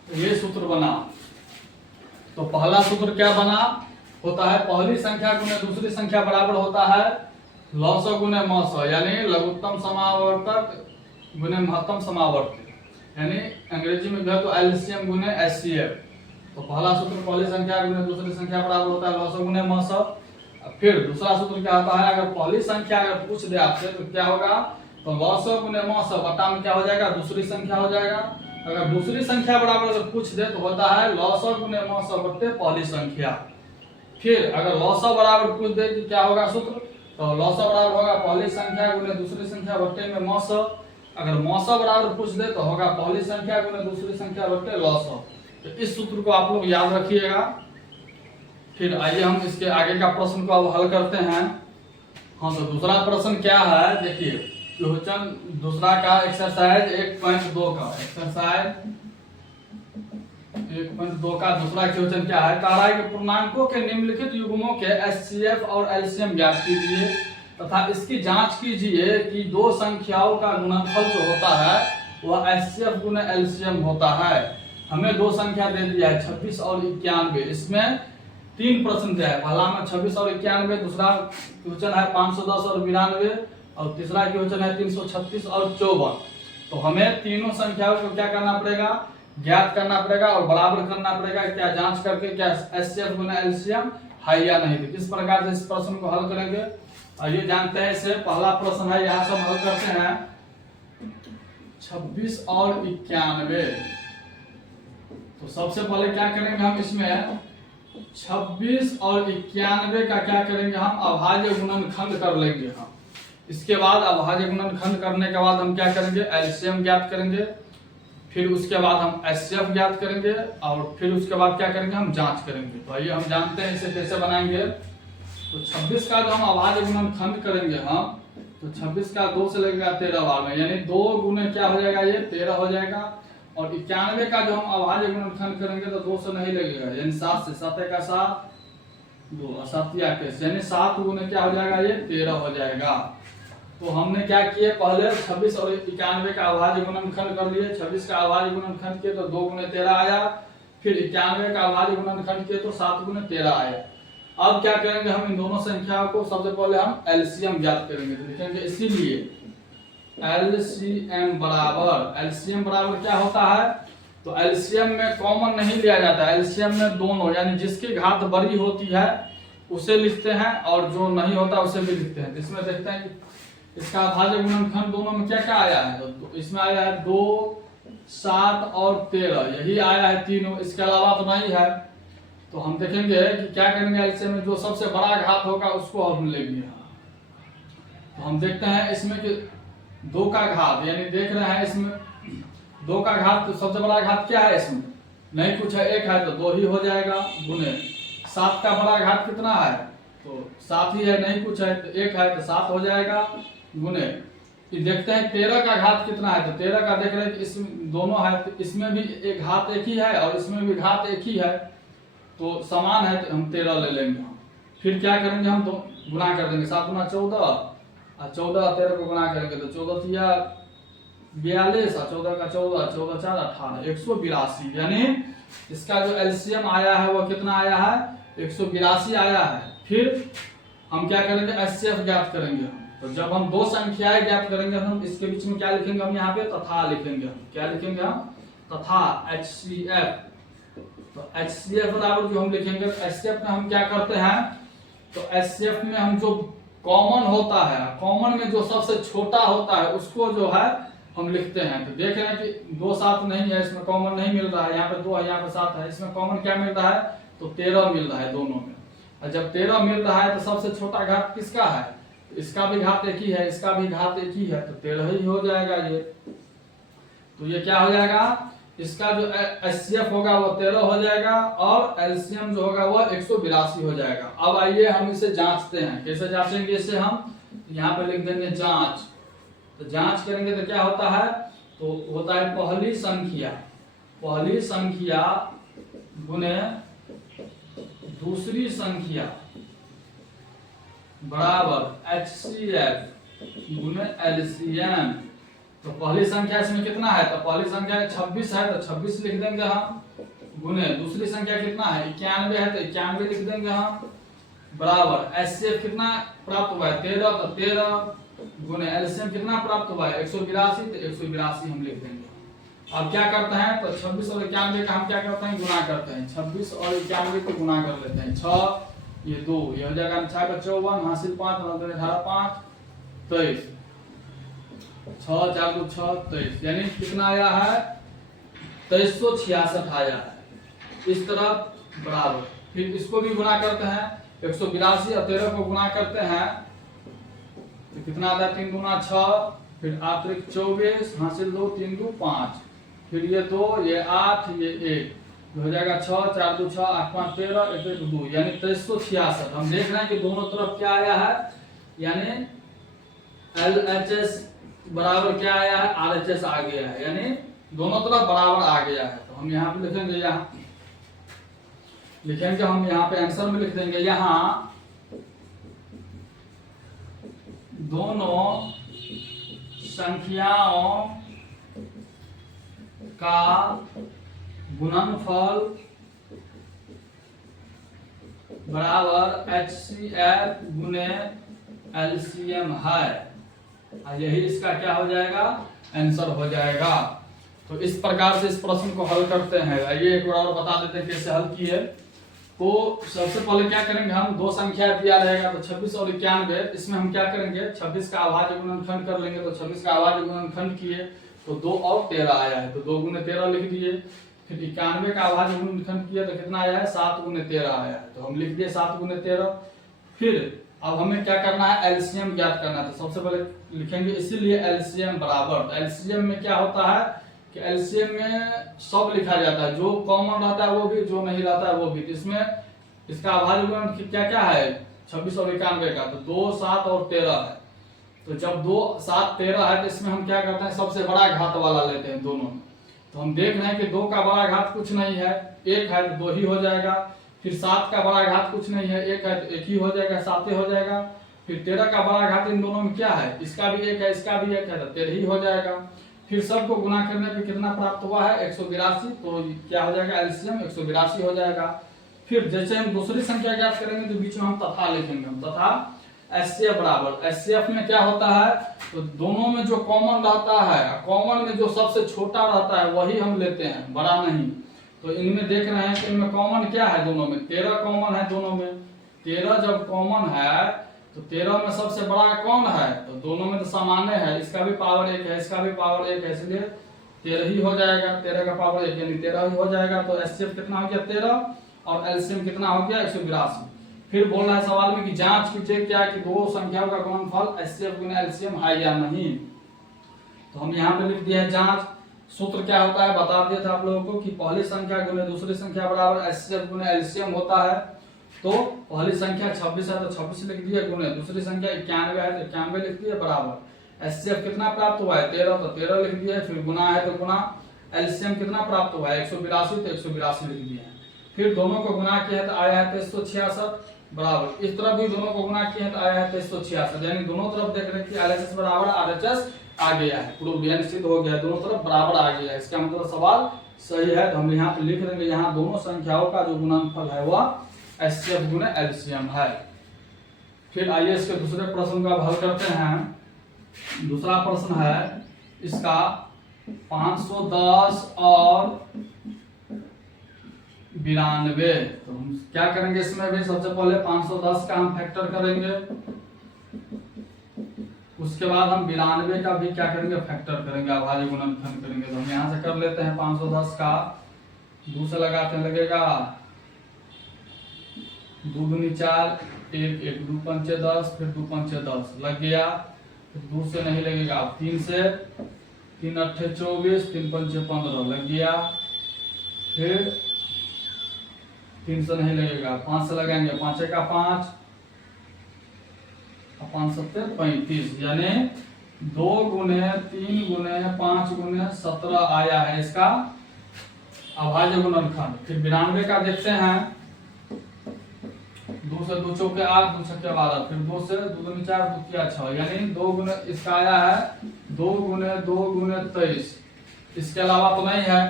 तो ये सूत्र बना। तो पहला सूत्र क्या बना, होता है पहली संख्या गुने दूसरी संख्या बराबर होता है लॉस गुने मौस, यानी लघुत्तम समावर्तक गुने महत्तम समावर्तक, यानी अंग्रेजी में जो तो LCM गुने HCF। तो पहला सूत्र पहली संख्या गुने दूसरी संख्या बराबर होता है लॉस गुने मौस। फिर दूसरा सूत्र क्या होता है, अगर पहली संख्या अगर पूछ दे आपसे तो क्या होगा, तो लॉस गुने मौस, बट्टा में क्या हो जाएगा, दूसरी संख्या हो जाएगा। अगर दूसरी संख्या बराबर अगर पूछ दे तो होता है लॉस गुने मौस बट्टे पहली संख्या। फिर अगर लॉस बराबर पूछ दे कि क्या होगा सूत्र, तो लॉसा बराबर होगा पहली संख्या गुने दूसरी संख्या बट्टे में मौसा। अगर मौसा बराबर पूछ दे तो होगा पहली संख्या गुने दूसरी संख्या बट्टे लॉसा। तो इस सूत्र को आप लोग याद रखिएगा। फिर आइए हम इसके आगे का प्रश्न को अब हल करते हैं। हाँ, तो दूसरा प्रश्न क्या है, देखिए क्वेश्चन दूसरा का एक्सरसाइज 1.2 का एक्सरसाइज 1.2 का दूसरा क्वेश्चन क्या है, कह रहा है कि पूर्णांकों के निम्नलिखित युग्मों के एचसीएफ और एलसीएम ज्ञात कीजिए तथा इसकी जांच कीजिए कि दो संख्याओं का गुणनफल जो होता है वह एचसीएफ गुना एलसीएम होता है। हमें दो संख्या दे दिया है 26 और 91। इसमें तीन प्रश्न दिया है, पहला में 26 और 91, दूसरा क्वेश्चन है 510 और 92 और तीसरा क्वेश्चन है 336 और 54। तो हमें तीनों संख्याओं को क्या करना पड़ेगा, ज्ञात करना पड़ेगा और बराबर करना पड़ेगा, क्या जांच करके क्या एचसीएफ गुना एलसीएम है या नहीं। तो किस प्रकार से इस प्रश्न को हल करेंगे आइए जानते हैं। इससे पहला प्रश्न है, यहाँ से हल करते हैं 26 और 91। तो सबसे पहले क्या करेंगे हम, इसमें 26 और 91 का क्या करेंगे हम, अभाज्य गुणनखंड कर लेंगे हम। इसके बाद अभाज्य गुणनखंड करने के बाद हम क्या करेंगे, एलसीएम ज्ञात करेंगे, फिर उसके बाद हम एचसीएफ ज्ञात करेंगे और फिर उसके बाद क्या करेंगे, हम जांच करेंगे। तो आइए हम जानते हैं इसे कैसे बनाएंगे। तो 26 का जो हम अभाज्य गुणनखंड करेंगे हम, तो 26 का 2 से लगेगा 13 बार में, यानी 2 गुने क्या हो जाएगा, ये 13 हो जाएगा। और 91 का जो हम अभाज्य गुणनखंड करेंगे तो 2 से नहीं लगेगा, यानी 7 से, 7 का 7 2 7 यानी 7 गुने क्या हो जाएगा, ये 13 हो जाएगा। तो हमने क्या किए, पहले 26 और 91 का अभाज्य गुणनखंड कर लिए। 26 का अभाज्य गुणनखंड किए तो 2 गुने 13 आया, फिर 91 का अभाज्य गुणनखंड किए तो 7 गुने 13 आया। अब क्या करेंगे, हम इन दोनों संख्याओं को सबसे पहले हम एलसीएम ज्ञात करेंगे। तो लिखेंगे इसीलिए एलसीएम बराबर क्या होता है, तो एलसीएम में कॉमन नहीं लिया जाता है, एलसीएम में दोनों यानी जिसकी घात बड़ी होती है उसे लिखते हैं और जो नहीं होता उसे भी लिखते हैं। इसमें देखते हैं कि इसका अभाज्य गुणनखंड दोनों में क्या क्या आया है, तो इसमें आया है 2 7 और 13, यही आया है तीनों, इसके अलावा तो नहीं है। तो हम देखेंगे कि क्या करेंगे, एलसीएम में जो सबसे बड़ा घात होगा उसको हम लेंगे। तो हम देखते हैं इसमें कि 2 का घात, यानी देख रहे हैं इसमें 2 का घात, तो सबसे बड़ा घात क्या है, इसमें नहीं कुछ है, 1 है तो 2 ही हो जाएगा, गुने 7 का बड़ा घात कितना है, तो 7 ही है, नहीं कुछ है तो 1 है तो 7 हो जाएगा, गुने देखते हैं 13 का घात कितना है, तो 13 का देख रहे हैं कि इसमें दोनों है, तो इसमें भी एक घात एक ही है और इसमें भी घात एक ही है, तो समान है, तो हम 13 ले लेंगे। फिर क्या करेंगे, हम तो गुना कर देंगे, 7 गुना 14 और 14 13 को गुना करेंगे तो 14 तिया 42 और 14 का 14 14 4 18 182, यानी इसका जो एलसीएम आया है वो कितना आया है, 182 आया है। फिर हम क्या करेंगे, एचसीएफ ज्ञात करेंगे हम। तो जब हम दो संख्याएं ज्ञात करेंगे हम इसके बीच में क्या लिखेंगे, हम यहाँ पे तथा लिखेंगे, हम क्या लिखेंगे, हम तथा एचसीएफ। तो एचसीएफ बराबर जो हम लिखेंगे, तो एचसीएफ में हम क्या करते हैं, तो एचसीएफ में हम जो कॉमन होता है, कॉमन में जो सबसे छोटा होता है उसको जो है हम लिखते हैं। तो देख रहे हैं कि 2 7 नहीं है, इसमें कॉमन नहीं मिल रहा है, यहाँ पे 2 है यहाँ पे 7 है, इसमें कॉमन क्या मिल रहा है, तो 13 मिल रहा है दोनों में। और जब 13 मिल रहा है तो सबसे छोटा घात किसका है, इसका भी घात एक ही है, इसका भी घात एक ही है, तो 13 ही हो जाएगा ये। तो ये क्या हो जाएगा, इसका जो एचसीएफ होगा वो 13 हो जाएगा और एलसीएम जो होगा वो 182 हो जाएगा। अब आइए हम इसे जांचते हैं, कैसे जांचेंगे इसे, हम यहाँ पे लिख देंगे जांच। तो जांच करेंगे तो क्या होता है, तो होता है पहली संख्या गुने दूसरी संख्या बराबर एचसीएफ गुने एलसीएम। तो पहली संख्या इसमें कितना है, तो पहली संख्या 26 है तो 26 लिख देंगे हम, गुने दूसरी संख्या कितना है 91 है तो 91 लिख देंगे हम, बराबर एचसीएफ कितना प्राप्त हुआ है 13, तो 13 गुने एलसीएम कितना प्राप्त हुआ है 182, तो 182 हम लिख देंगे। अब क्या करते हैं, तो 26 और 91 का हम क्या करते हैं, गुना करते हैं। 26 और 91 को गुना कर लेते हैं, 6 ये 2 ये हो जाएगा 6 का 54 हासिल 5 और 18 5 23, 6 4 2 6 23, यानी कितना आया है 2366 आया है। इस तरफ बराबर, फिर इसको भी गुना करते हैं 182 और 13 को गुना करते हैं कितना आता है 3 दूना 6, फिर अतिरिक्त 24, हासिल 2 3 2 5, फिर ये 2 ये 8 ये 1 हो जाएगा 6 4 2 6 8 5 13 1 1 2 यानी 2366। हम देख रहे हैं कि दोनों तरफ क्या आया है, यानी LHS बराबर क्या आया है, RHS आ गया है, यानी दोनों तरफ बराबर आ गया है। तो हम यहाँ पे लिखेंगे, हम यहाँ पे आंसर में लिख देंगे, यहाँ दोनों संख्याओं का गुणनफल बराबर HCF गुने LCM है, यही इसका क्या हो जाएगा, आंसर हो जाएगा। तो इस प्रकार से इस प्रश्न को हल करते हैं। आइए एक बार और बता देते हैं कैसे हल किए। तो सबसे पहले क्या करेंगे, हम दो संख्या दिया रहेगा तो 26 और 91, इसमें हम क्या करेंगे 26 का अभाज्य गुणनखंड कर लेंगे। तो 26 का अभाज्य गुणनखंड किए तो 2 और 13 आया है, तो 2 गुने 13 लिख दिए। फिर 91 का अभाज्य गुणनखंड किया तो कितना आया है, 7 गुने 13 आया है, तो हम लिख दिए 7 गुने 13। फिर अब हमें क्या करना है, एलसीएम ज्ञात करना है। तो सबसे पहले लिखेंगे इसीलिए एलसीएम बराबर, एलसीएम में क्या होता है कि एलसीएम में सब लिखा जाता है, जो कॉमन रहता है वो भी, जो नहीं रहता है वो भी। इसमें इसका अभाज्य गुणन क्या क्या है, 26 और 91 का, तो 2 7 और 13 है। तो जब 2 7 13 है तो इसमें हम क्या करते हैं, सबसे बड़ा घात वाला लेते हैं दोनों में। तो हम देख रहे हैं कि 2 का बड़ा घात कुछ नहीं है, 1 है तो 2 ही हो जाएगा। फिर 7 का बड़ा घात कुछ नहीं है, 1 है तो 1 ही हो जाएगा, 7 ही हो जाएगा। फिर 13 का बड़ा घात इन दोनों में क्या है, इसका भी 1 है इसका भी 1 है, तो 13 ही हो जाएगा। फिर सबको गुना करने पे कितना प्राप्त हुआ है, 182, तो क्या हो जाएगा, एलसीएम 182 हो जाएगा। फिर जैसे हम दूसरी संख्या ज्ञात करेंगे तो बीच में हम तथा लिखेंगे, हम तथा एचसीएफ बराबर, एचसीएफ में क्या होता है, तो दोनों में जो कॉमन रहता है, कॉमन में जो सबसे छोटा रहता है वही हम लेते हैं, बड़ा नहीं। तो इनमें देख रहे हैं कि इनमें कॉमन क्या है, दोनों में 13 कॉमन है, दोनों में 13 जब कॉमन है तो 13 में सबसे बड़ा कौन है, तो दोनों में तो सामान्य है, इसका भी पावर 1 है इसका भी पावर 1 है, इसलिए 13 ही हो जाएगा, 13 का पावर 1 यानी 13 ही हो जाएगा। तो एचसीएफ कितना हो गया 13 और एलसीएम कितना हो गया 182। फिर बोल रहा है सवाल में कि जांच कीजिए क्या कि दो संख्याओं का गुणनफल एचसीएफ गुना एलसीएम है या नहीं। तो हम यहाँ पे लिख दिया है जांच। सूत्र क्या होता है बता दिया था आप लोगों को कि पहली संख्या गुने दूसरी संख्या बराबर एचसीएफ गुना एलसीएम होता है। तो पहली संख्या 26 है तो 26 लिख दिया गुने दूसरी संख्या 91 है तो 91 लिख दिया बराबर एचसीएफ कितना प्राप्त हुआ है 13 तो 13 लिख दिया। फिर गुना है तो गुना एलसीएम कितना प्राप्त हुआ है 182 तो 182 लिख दिया है। फिर दोनों को गुना किया है तो आया है 2366 बराबर, इस तरफ भी दोनों को गुना किया है तो आया है 2366, यानी दोनों तरफ देख रहे हैं कि एलएचएस बराबर आरएचएस आ गया है, प्रूफ निश्चित हो गया है, दोनों तरफ बराबर आ गया है, इसका मतलब सवाल सही है। तो हम यहाँ पे लिख देंगे यहाँ दोनों संख्याओं का जो गुणनफल है वह एचसीएफ गुना एलसीएम है। फिर आइए इसके दूसरे प्रश्न का हल करते हैं। दूसरा प्रश्न है इसका 510 और 92। तो हम क्या करेंगे इसमें भी, सबसे पहले 510 का हम फैक्टर करेंगे, उसके बाद हम 92 का भी क्या करेंगे फैक्टर करेंगे, अभाज्य गुणनखंड करेंगे। तो हम यहाँ से कर लेते हैं 510 का 2 से लगाते हैं लगेगा 2 दूनी 4 1 1 2 पंचे 10 फिर 2 पंचे 10 लग गया। फिर 2 से नहीं लगेगा, 3 से 3 8 24 3 पंचे 15 लग गया। फिर 3 से नहीं लगेगा, 5 से लगाएंगे 5 का 5 और 5 7 35, यानी 2 गुने 3 गुने 5 गुने 17 आया है इसका अभाज्य गुणनखंड। फिर 92 का देखते हैं, 2 से 2 चौके 8 2 छक्के 12 फिर 2 से 2 दूनी 4 2 तिया 6, यानी 2 गुने इसका आया है 2 गुने 23। इसके अलावा तो नहीं है,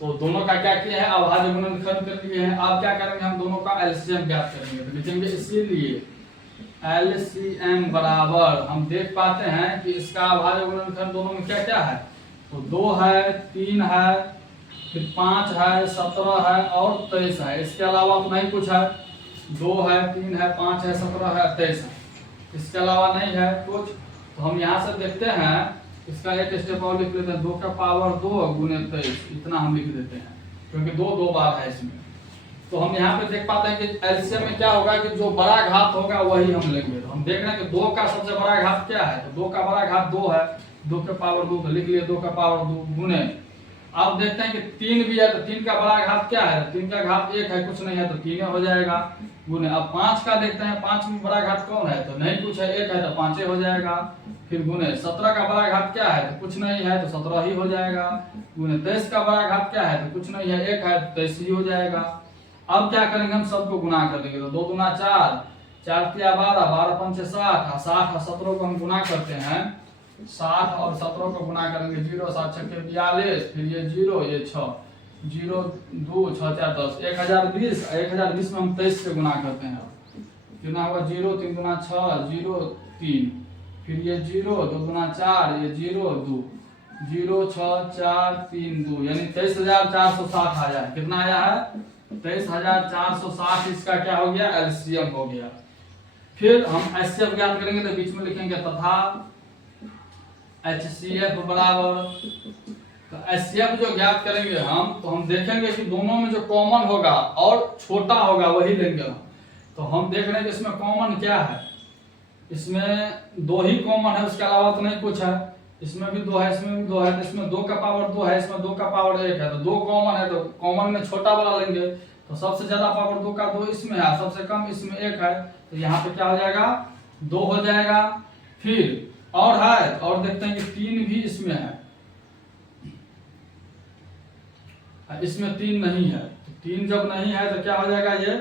तो दोनों का क्या किया है अभाज्य गुणनखंड कर लिए हैं। अब क्या करेंगे हम दोनों का एलसीएम ज्ञात करेंगे। तो लिखेंगे इसीलिए एलसीएम बराबर, हम देख पाते हैं कि इसका अभाज्य गुणनखंड दोनों में क्या क्या है, तो 2 है 3 है फिर 5 है 17 है और 23 है। इसके अलावा तो नहीं कुछ है, 2 है 3 है 5 है 17 है 23 है, इसके अलावा नहीं है कुछ। तो हम यहाँ से देखते हैं इसका एक स्टेप और लिख लेते हैं, 2 का पावर 2 गुने 23, इतना हम लिख देते हैं क्योंकि 2 बार है इसमें। तो हम यहाँ पे देख पाते हैं कि एलसीएम में क्या होगा कि जो बड़ा घात होगा वही हम लेंगे। तो हम हम देख रहे हैं कि 2 का सबसे बड़ा घात क्या है, तो 2 का बड़ा घात 2 है, 2 के पावर 2 तो लिख लिए 2 का पावर 2 गुने। अब देखते हैं कि 3 भी है, तो 3 का बड़ा घात क्या है, 3 का घात 1 है, कुछ नहीं है तो 3 हो जाएगा गुने। अब 5 का देखते हैं, 5 में बड़ा घात कौन है, तो नहीं कुछ है, 1 है तो 5 हो जाएगा, फिर गुने। 17 का बड़ा घात क्या है, तो कुछ नहीं है तो 17 ही हो जाएगा गुने। 23 का बड़ा घात क्या है, तो कुछ नहीं है, 1 है तो 23 ही हो जाएगा। अब क्या करेंगे, हम सबको गुना कर देंगे, तो 2 दूना 4, 4 तिया 12, 12 पंचे 60, 60 और 17 को हम गुना करते हैं, 60 और 17 को गुना करेंगे, 0 7 6 42, फिर ये 0 ये 6, 0 2 6 4 10, 1020, 1020 में हम 23 से गुना करते हैं, कितना होगा 0 3 गुना 6 0 3, फिर ये 0 2 गुना 4 ये 0 2, 0 6 4 3 2, यानी 23,460 आया है। कितना आया है, 23,460। इसका क्या हो गया, एलसीएम हो गया। फिर हम एचसीएफ ज्ञात करेंगे, तो बीच में लिखेंगे तथा एचसीएफ बराबर, तो एचसीएफ जो ज्ञात करेंगे हम, तो हम देखेंगे कि दोनों में जो कॉमन होगा और छोटा होगा वही लेंगे हम। तो हम देख रहे हैं कि इसमें कॉमन क्या है, इसमें 2 ही कॉमन है, उसके अलावा तो नहीं कुछ है। इसमें भी 2 है, इसमें भी 2 है, तो इसमें 2 का पावर 2 है, इसमें 2 का पावर 1 है, तो 2 कॉमन है, तो कॉमन में छोटा वाला लेंगे। तो सबसे ज्यादा पावर 2 का 2 इसमें है, सबसे कम इसमें 1 है, तो यहाँ पे क्या हो जाएगा 2 हो जाएगा। फिर और है, और देखते हैं कि 3 भी इसमें है, इसमें 3 नहीं है, तो 3 जब नहीं है तो क्या हो जाएगा, ये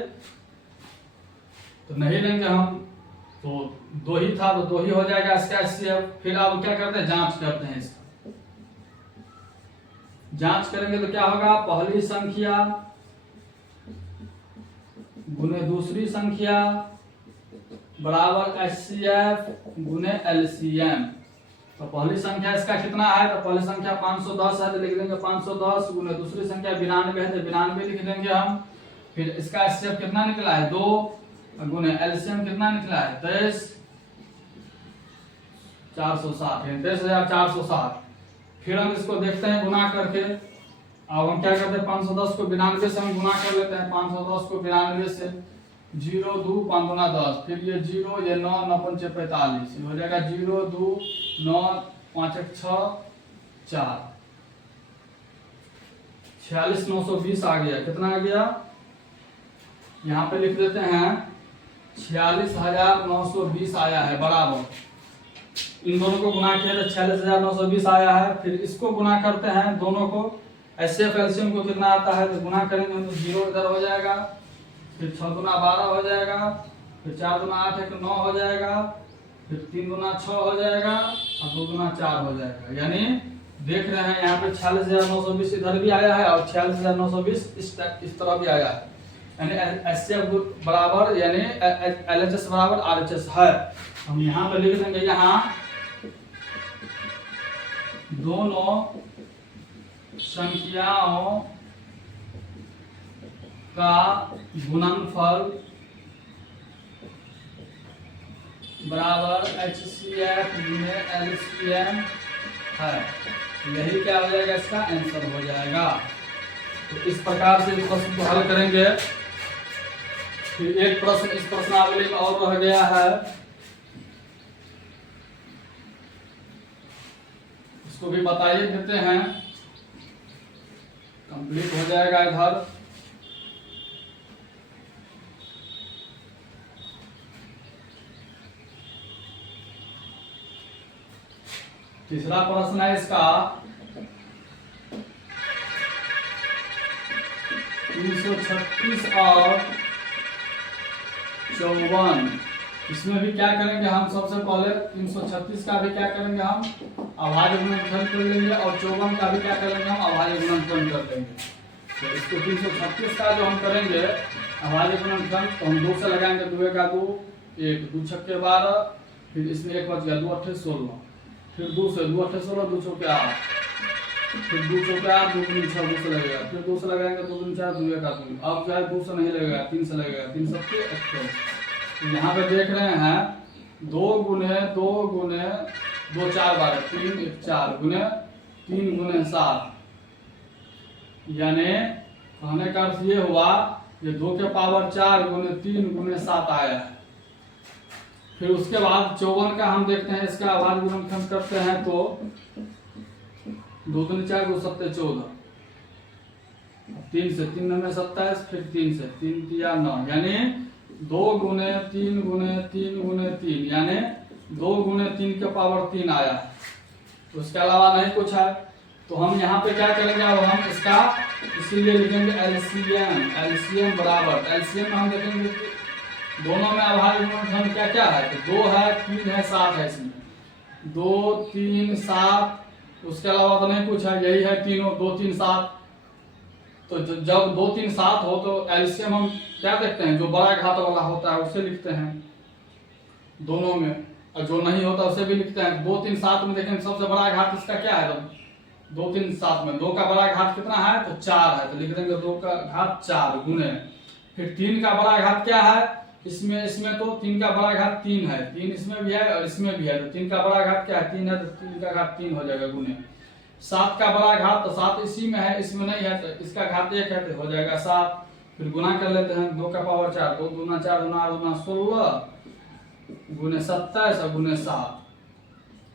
तो नहीं लेंगे हम, तो 2 ही था तो 2 ही हो जाएगा इसका एचसीएफ। फिर अब क्या करते हैं, जांच करते हैं इसका। जांच करेंगे तो क्या होगा, पहली संख्या गुने दूसरी संख्या बराबर एचसीएफ गुने एलसीएम। तो पहली संख्या इसका कितना है, तो पहली संख्या 510 है, तो लिख देंगे 510 गुने दूसरी संख्या 92 है, तो 92 लिख देंगे हम। फिर इसका एचसीएफ कितना निकला है 2 गुने एलसीएम कितना निकला है 23,460, 23,460। फिर हम इसको देखते हैं गुना करके। अब हम क्या करते हैं, 510 को 92 से हम गुना कर लेते हैं, 510 को 92 से, 0 2 5 गुना 10, फिर ये 0 ये 9 9 5 45 हो जाएगा, 0 2 9 5 1 6 4, 46,920 आ गया। कितना आ गया, यहाँ पे लिख देते हैं 46,920 आया है बराबर। इन दोनों को गुना किया तो 46,920 आया है। फिर इसको गुना करते हैं दोनों को, एचसीएफ एलसीएम को कितना आता है, तो गुना करेंगे तो 0 इधर हो जाएगा, फिर 6 गुना 12 हो जाएगा, फिर 4 गुना 8 1 9 हो जाएगा, फिर 3 गुना 6 हो जाएगा और 2 गुना 4 हो जाएगा। यानी देख रहे हैं यहाँ पे 46,920 इधर भी आया है और 46,920 इस तरह भी आया है, यानी एचसीएफ बराबर यानी एलएचएस बराबर आरएचएस है। हम यहाँ पे लिख देंगे, यहाँ दोनों संख्याओं का गुणनफल बराबर एचसीएफ गुने एलसीएम है। यही क्या हो जाएगा, इसका आंसर हो जाएगा। तो इस प्रकार से इस प्रश्न को हल करेंगे। फिर एक प्रश्न इस प्रश्नावली में और रह गया है, इसको भी बताइए देते हैं, कंप्लीट हो जाएगा इधर। तीसरा प्रश्न है इसका 336 और 54। इसमें भी क्या करेंगे हम, सबसे पहले 336 का भी क्या करेंगे हम अभाज्य गुणनफल कर लेंगे और 54 का भी क्या करेंगे हम अभाज्य गुणनफल कर लेंगे। तो इसको 336 का जो हम करेंगे अभाज्य गुणनफल, तो हम 2 से लगाएंगे, 2 का 2 1 2 छक्के 12, फिर इसमें 1 बच गया, 2 8 16, फिर 2 से 2 8 16 2 चौके 8, फिर 2 चौके 8 2 3 6 2 से लगेगा, फिर 2 से लगाएंगे 2 3 4 2 का 2। अब जो है 2 से नहीं लगेगा, 3 से लगेगा, 3 सबके 28। यहाँ पे देख रहे हैं 2 गुने 2 गुने 2 4 12 3 1 4 गुने 3 गुने 7, यानी कहने का अर्थ ये हुआ ये 2 के पावर 4 गुने 3 गुने 7 आया है। फिर उसके बाद 54 का हम देखते हैं, इसका अभाज्य गुणनखंड करते हैं तो 2 दूनी 4 2 सत्ते 14, 3 से 3 में 27, फिर 3 से 3 तिया 9, यानी 2 गुने 3 गुने 3 गुने 3, यानी 2 गुने 3 के पावर 3 आया है। तो उसके अलावा नहीं कुछ है। तो हम यहाँ पे क्या करेंगे, अब हम इसका इसीलिए लिखेंगे एलसीएम। एलसीएम बराबर, एलसीएम में हम देखेंगे कि दोनों में अभाज्य गुणनखंड क्या क्या है, तो 2 है 3 है 7 है, इसमें 2 3 7, उसके अलावा तो नहीं कुछ है, यही है तीनों 2 3 7। तो जब 2 3 7 हो तो एलसीएम हम क्या देखते हैं, जो बड़ा घात वाला होता है उसे लिखते हैं दोनों में, और जो नहीं होता उसे भी लिखते हैं। 2 3 7 में देखेंगे सबसे बड़ा घात इसका क्या है, तो 2 3 7 में 2 का बड़ा घात कितना है, तो 4 है, तो लिख देंगे 2 का घात 4 गुने, फिर 3 का बड़ा घात क्या है, इसमें तो 3 का बड़ा घात 3 है, 3 इसमें भी है और इसमें भी है, तो 3 का बड़ा घात क्या है 3 है, तो 3 का घात 3 हो जाएगा गुने। 7 का बड़ा घात, तो 7 इसी में है, इसमें नहीं है, तो इसका घात 1 है, तो हो जाएगा 7। फिर गुना कर लेते हैं, 2 का पावर 4, 2 दूना 4 दूना 8 दूना 16 गुने 27 और गुने 7,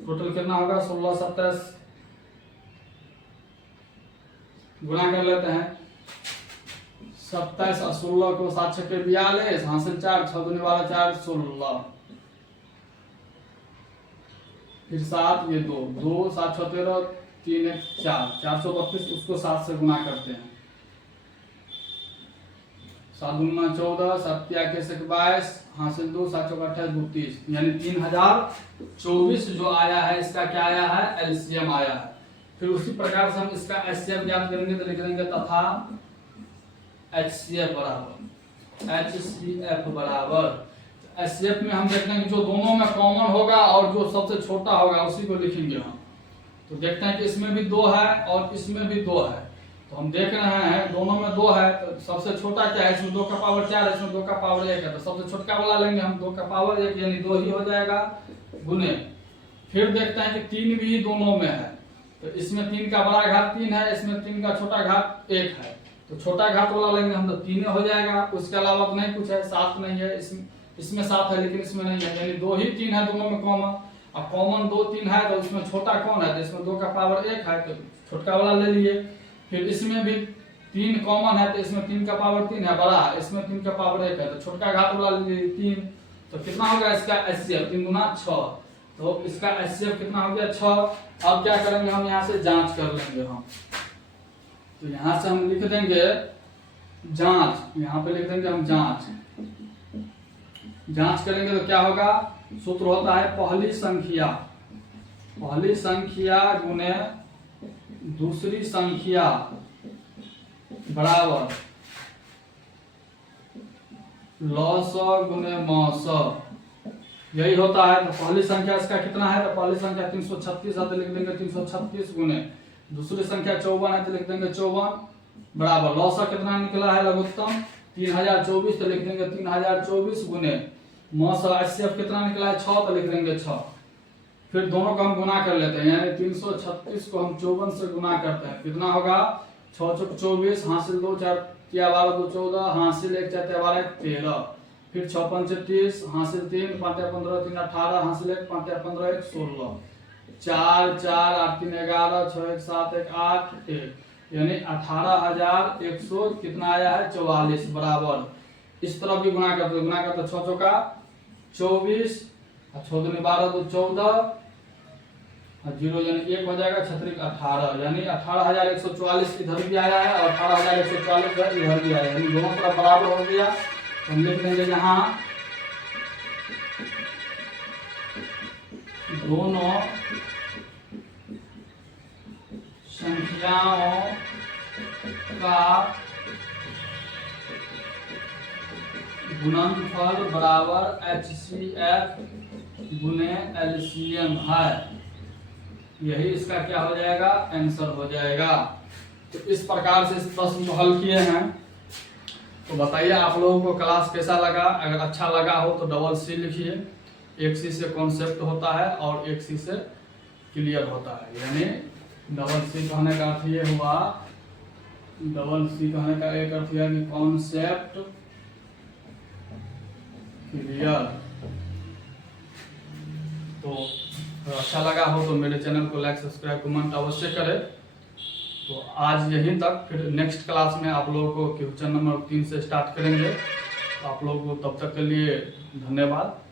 टोटल कितना होगा 16 27, गुना कर लेते हैं 27 और 16 को 7 6 पे 42, हासिल 4 6 दूनी 12 4 16, फिर 7 ये 2 2 7 6 13 3 1 4 432, उसको 7 से गुना करते हैं, 7 दूना 14 7 21 22, हासिल 2 7 चौका 28 32, यानी 3024 जो आया है, इसका क्या आया है, एलसीएम आया है। फिर उसी प्रकार से हम इसका एचसीएफ ज्ञात करेंगे, तो लिख देंगे तथा एचसीएफ बराबर, एचसीएफ बराबर, एचसीएफ में हम देखते हैं कि जो दोनों में कॉमन होगा और जो सबसे छोटा होगा उसी को लिखेंगे हम। तो देखते हैं कि इसमें भी 2 है और इसमें भी 2 है, तो हम देख रहे हैं दोनों में 2 है, तो सबसे छोटा क्या है, इसमें 2 का पावर 4 है, इसमें 2 का पावर 1 है, तो सबसे छोटका वाला लेंगे हम, 2 का पावर 1 यानी 2 ही हो जाएगा गुने। फिर देखते हैं कि 3 भी दोनों में है, तो इसमें 3 का बड़ा घात 3 है, इसमें 3 का छोटा घात 1 है, तो छोटा घात वाला लेंगे हम, तो 3 हो जाएगा। उसके अलावा तो नहीं कुछ है, 7 नहीं है, इसमें 7 है लेकिन इसमें नहीं है, यानी 2 ही 3 है दोनों में कॉमन। अब कॉमन 2 3 है, तो इसमें छोटा कौन है, तो इसमें 2 का पावर 1 है, तो छोटका वाला ले लिए। फिर इसमें भी 3 कॉमन है, तो इसमें 3 का पावर 3 है बड़ा, इसमें 3 का पावर 1 है, तो छोटका घात वाला ले लिए 3। तो कितना होगा इसका एचसीएफ, 3 गुना 6, तो इसका एचसीएफ कितना हो गया 6। अब क्या करेंगे हम, यहाँ से जांच कर लेंगे हम, तो यहाँ से हम लिख देंगे जांच, यहाँ पे लिख देंगे हम जांच। जांच करेंगे तो क्या होगा, सूत्र होता है पहली संख्या गुने दूसरी संख्या बराबर लॉ गुने मौस, यही होता है। तो पहली संख्या इसका कितना है, तो पहली संख्या 336 है, तो लिख देंगे 336 गुने दूसरी संख्या 54 है, तो लिख देंगे 54 बराबर लॉ कितना निकला है लघुत्तम 3024, तो लिख देंगे 3024 गुने मौस एचसीएफ कितना निकला है 6, तो लिख देंगे 6। फिर दोनों को हम गुना कर लेते हैं, यानी 336 को हम 54 से गुना करते हैं, कितना होगा 6 चौक 24, हासिल 2 4 क्या 12 2 14, हासिल 1 4 12 13, फिर 6 5 30, हासिल 3 5 15 3 18, हासिल 1 5 15 1 16, 4 4 8 3 11 6 1 7 1 8 1, यानी 18100 कितना आया है 44 बराबर। इस तरफ भी गुना करते 6 चौका 24, 6 दूनी 12 2 14, 0 यानी 1 हो जाएगा, 6 18, यानी 18144 इधर भी आया है और 18144 इधर भी आया है, यानी दोनों तरफ बराबर हो गया। हम लिख देंगे यहाँ दोनों संख्याओं का गुणनफल बराबर एचसीएफ गुने एलसीएम है, यही इसका क्या हो जाएगा आंसर हो जाएगा। तो इस प्रकार से इस प्रश्न को हल किए हैं। तो बताइए आप लोगों को क्लास कैसा लगा, अगर अच्छा लगा हो तो डबल सी लिखिए, एक सी से कॉन्सेप्ट होता है और एक सी से क्लियर होता है, यानी डबल सी कहने का अर्थ ये हुआ, डबल सी कहने का एक अर्थ यह कि कॉन्सेप्ट क्लियर, तो अच्छा लगा हो तो मेरे चैनल को लाइक सब्सक्राइब कमेंट अवश्य करें। तो आज यहीं तक, फिर नेक्स्ट क्लास में आप लोगों को क्वेश्चन नंबर 3 से स्टार्ट करेंगे। तो आप लोगों को तब तक के लिए धन्यवाद।